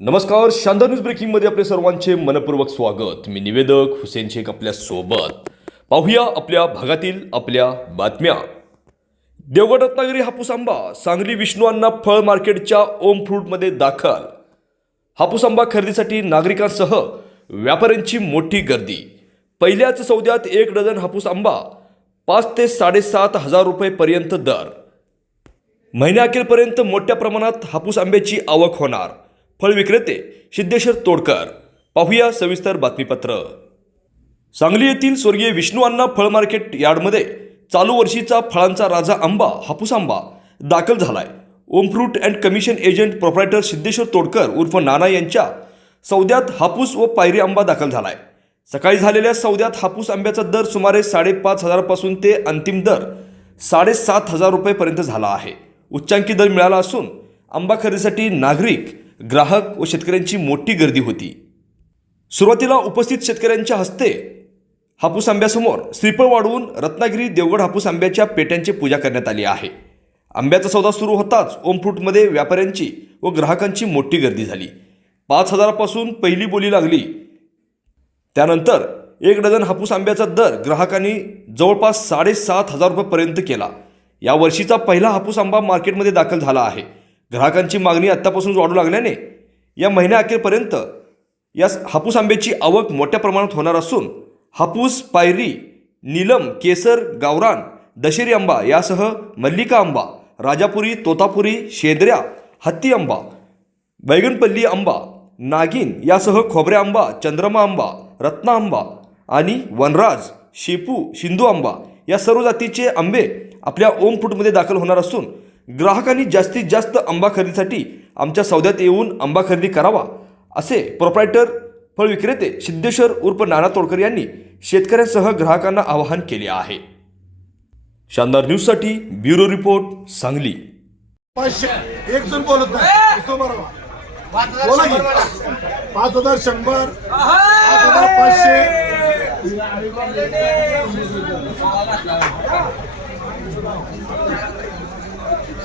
नमस्कार शानदार न्यूज ब्रेकिंगमध्ये आपले सर्वांचे मनपूर्वक स्वागत. मी निवेदक हुसेन शेख आपल्यासोबत. पाहूया आपल्या भागातील आपल्या बातम्या. देवगड रत्नागिरी हापूस आंबा सांगली विष्णू अण्णा फळ मार्केटच्या ओम फ्रूटमध्ये दाखल. हापूस आंबा खरेदीसाठी नागरिकांसह व्यापाऱ्यांची मोठी गर्दी. पहिल्याच सौद्यात एक डझन हापूस आंबा पाच ते साडेसात हजार रुपयेपर्यंत दर. महिन्याअखेरपर्यंत मोठ्या प्रमाणात हापूस आंब्याची आवक होणार. फळ विक्रेते सिद्धेश्वर तोडकर. पाहूया सविस्तर बातमीपत्र. सांगली येथील स्वर्गीय विष्णू अण्णा फळ मार्केट यार्डमध्ये चालू वर्षीचा फळांचा राजा आंबा हापूस आंबा दाखल झालाय. Om fruit and commission agent proprietor Siddheshwar Todkar उर्फ नाना यांच्या सौद्यात हापूस व पायरी आंबा दाखल झालाय. सकाळी झालेल्या सौद्यात हापूस आंब्याचा दर सुमारे साडेपाच हजारापासून ते अंतिम दर साडेसात हजार रुपयेपर्यंत झाला आहे. उच्चांकी दर मिळाला असून आंबा खरेदीसाठी नागरिक ग्राहक व शेतकऱ्यांची मोठी गर्दी होती. सुरुवातीला उपस्थित शेतकऱ्यांच्या हस्ते हापूस आंब्यासमोर श्रीफळ वाढवून रत्नागिरी देवगड हापूस आंब्याच्या पेट्यांची पूजा करण्यात आली आहे. आंब्याचा सौदा सुरू होताच ओम फ्रूटमध्ये व्यापाऱ्यांची व ग्राहकांची मोठी गर्दी झाली. पाच हजारापासून पहिली बोली लागली. त्यानंतर एक डझन हापूस आंब्याचा दर ग्राहकांनी जवळपास साडेसात हजार रुपयेपर्यंत केला. या वर्षीचा पहिला हापूस आंबा मार्केटमध्ये दाखल झाला आहे. ग्राहकांची मागणी आत्तापासून वाढू लागल्याने या महिन्याअखेरपर्यंत या हापूस आंब्याची आवक मोठ्या प्रमाणात होणार असून हापूस पायरी नीलम केसर गावरान दशेरी आंबा यासह मल्लिका आंबा राजापुरी तोतापुरी शेंद्र्या हत्ती आंबा बैगनपल्ली आंबा नागिन यासह खोबऱ्या आंबा चंद्रमा आंबा रत्ना आंबा आणि वनराज शेपू शिंदू आंबा या सर्व जातीचे आंबे आपल्या ओम फूडमध्ये दाखल होणार असून ग्राहकांनी जास्तीत जास्त आंबा खरेदीसाठी आमच्या सौद्यात येऊन आंबा खरेदी करावा असे प्रोप्रायटर फळ विक्रेते सिद्धेश्वर उर्फ नाना तोडकर यांनी शेतकऱ्यांसह ग्राहकांना आवाहन केले आहे. शानदार न्यूजसाठी ब्युरो रिपोर्ट सांगली. पाचशे. एक जण बोलत नाही. पाच हजार शंभर पाचशे.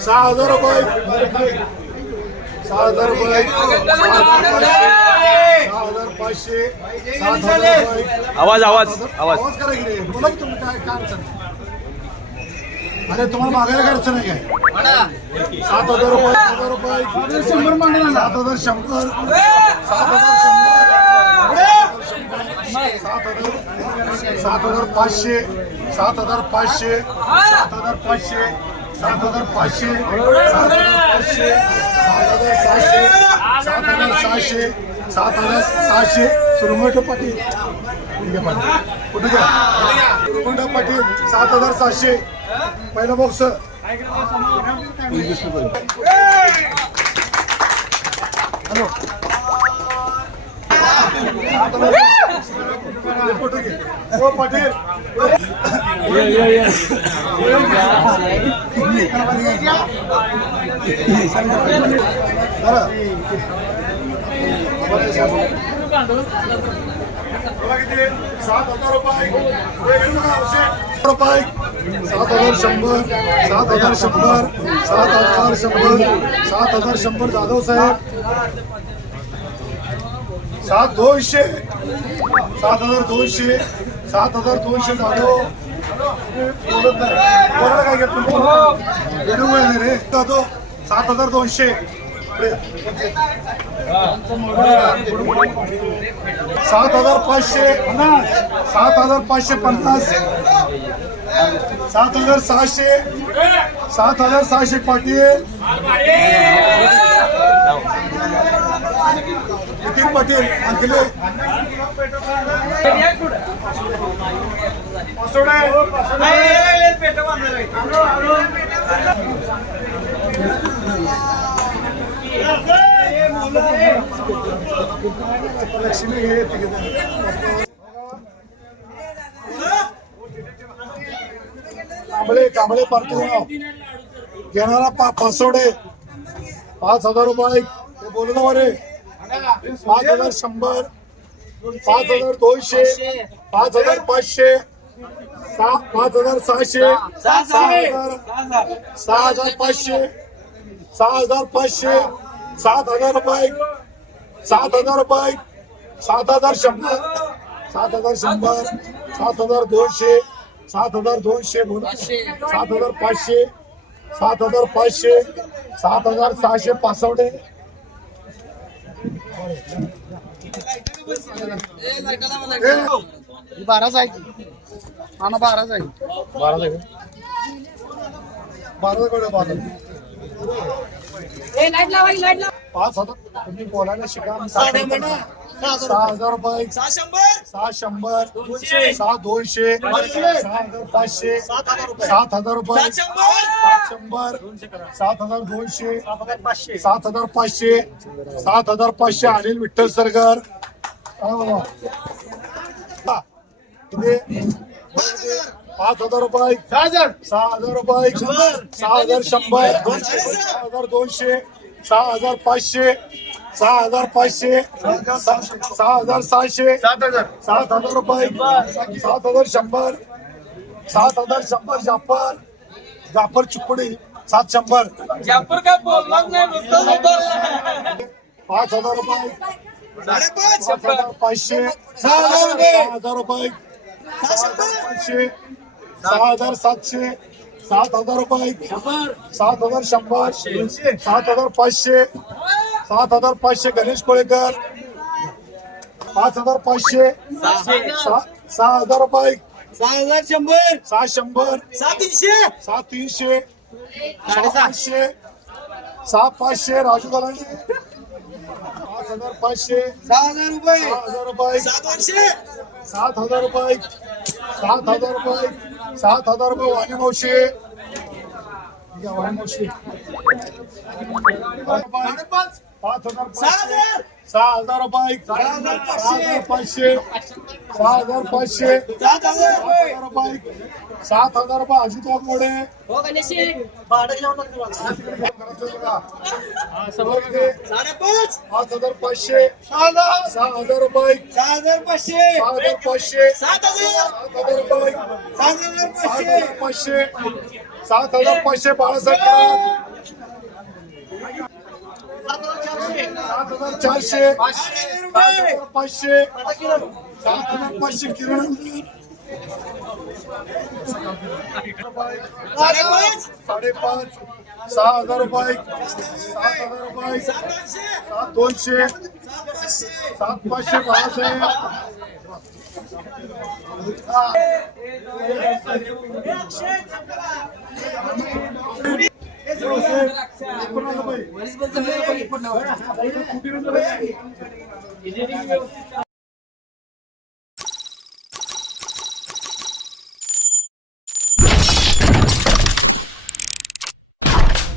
सहा हजार रुपये सहा हजार रुपये सहा हजार पाचशे सहा हजार पाचशे सात हजार रुपये आवाज आवाज आवाज आवाज करा की रे बोला की तुम्ही काय काय अडचण आहे? अरे तुम्हाला मागायला काय अडचण आहे काय सात हजार रुपये सात हजार रुपये शंभर मांडला सात हजार शंभर सात हजार शंभर सात हजार सात हजार पाचशे सात हजार पाचशे सात हजार पाचशे सात हजार पाचशे सात हजार पाचशे सात हजार सहाशे सात हजार सहाशे सात हजार सहाशे सुरमट पाटील. कुठे घ्या सुरमट पाटील सात हजार सहाशे. पहिला बॉक्स हॅलो. हो सात हज़ार रुपये सात हज़ार शंभर सात हज़ार शंभर सात हज़ार शंभर सात हज़ार शंभर जाधव साहेब सात दोनशे. सात हजार दोनशे. सात हजार दोनशे जाधव बोलत नाही. कोणाला काय घेतो रे. जाधव सात हजार दोनशे. सात हजार पाचशे सात हजार पाचशे पन्नास. सात हजार सहाशे. सात हजार सहाशे पाटील. नितीन पाटील अंकले लक्ष्मी घे कांबळे कांबळे पार्टी घेणारा पा पासोडे. पाच हजार रुपये. ते बोलू ना रे. पाच हजार शंभर पाच हजार दोनशे पाच हजार पाचशे पाच हजार सहाशे सहा हजार सहा हजार पाचशे सहा हजार पाचशे सात हजार बाईक सात हजार बाईक सात हजार शंभर सात हजार शंभर सात हजार दोनशे सात हजार दोनशे सात हजार पाचशे सात हजार पाचशे सात हजार सहाशे पासवडे बाराच आहे. मामा बाराच आहे बारा जागा बारा कडे बारा पाच हजार. तुम्ही बोलायला शिका सहा हजार रुपये सहा शंभर? सहा शंभर. सहा दोनशे. सहा हजार पाचशे. सात हजार रुपये. सात शंभर? सात हजार दोनशे. सात हजार पाचशे. सात हजार पाचशे. अनिल विठ्ठल. किती पाच हजार रुपये सहा हजार. सहा हजार रुपये सहा हजार शंभर. सहा हजार दोनशे. सहा हजार पाचशे. सहा हजार पाचशे सहा हजार सहाशे सात हजार. सात हजार रुपये सात हजार शंभर सात हजार शंभर जाफर जाफर चिपडी सात शंभर. जापर काय बोललाच नाही नुसतं बोलला पाच हजार रुपये. पाचशे. सहा हजार रुपये. पाचशे. सहा हजार सातशे. सात हजार रुपये. सात हजार शंभर. सात हजार पाचशे. सात हजार पाचशे गणेश कोळेकर. पाच हजार पाचशे. सहा हजार रुपये. सहा हजार शंभर. सहा शंभर. सहा तीनशे सहा तीनशे सहा पाचशे. सहा पाचशे राजू गलांडे पाच हजार पाचशे. सहा हजार रुपये. सहा हजार रुपये. दोनशे सात हजार रुपये. सात हजार रुपये. सात हजार रुपये वाणी मावशी. वाणी मावशी. पाच हजार पाचशे. हजार. सहा हजार पाचशे सहा हजार पाचशे. सहा हजार पाचशे. सात हजार रुपये. सात हजार रुपये. सात हजार रुपये अजित वाघमोडे. हो पाच. हजार पाचशे. सहा हजार. रुपये. सहा हजार पाचशे. सहा हजार पाचशे. सात हजार. सात हजार रुपये. सात हजार पाचशे. हजार पाचशे. सात हजार पाचशे बाळासाहेब सात हजार चारशे पाचशे सात हजार पाचशे किरण साडेपाच सहा हजार रुपये सात हजार रुपये सात दोनशे सात पाचशे सात बाळासाहेब